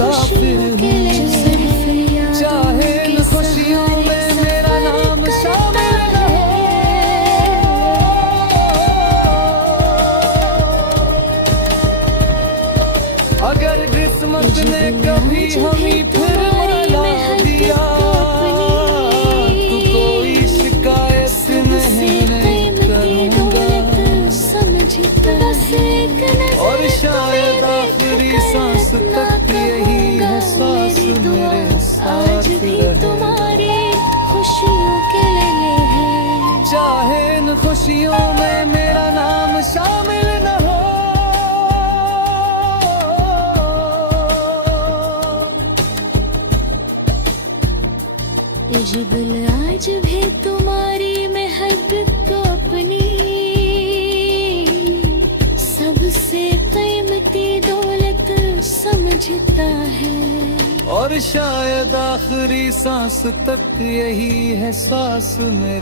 मुसाफिर के हूँ। लिए सिर्फ यादों चाहे के इन खुशियों में मेरा नाम शामिल न हो, अगर किस्मत ने कभी हमें फिर मिला दिया तो कोई शिकायत नहीं करूँगा, और शायद आखिरी सांस तक यही है सांस मेरे साथ रहे। खुशियों के लिए है, चाहे इन खुशियों में मेरा नाम शामिल न हो, इजबल आज भी तुम्हारी महबत को अपनी सबसे कीमती दौलत समझता है, और शायद आखिरी सांस तक यही है सांस मेरे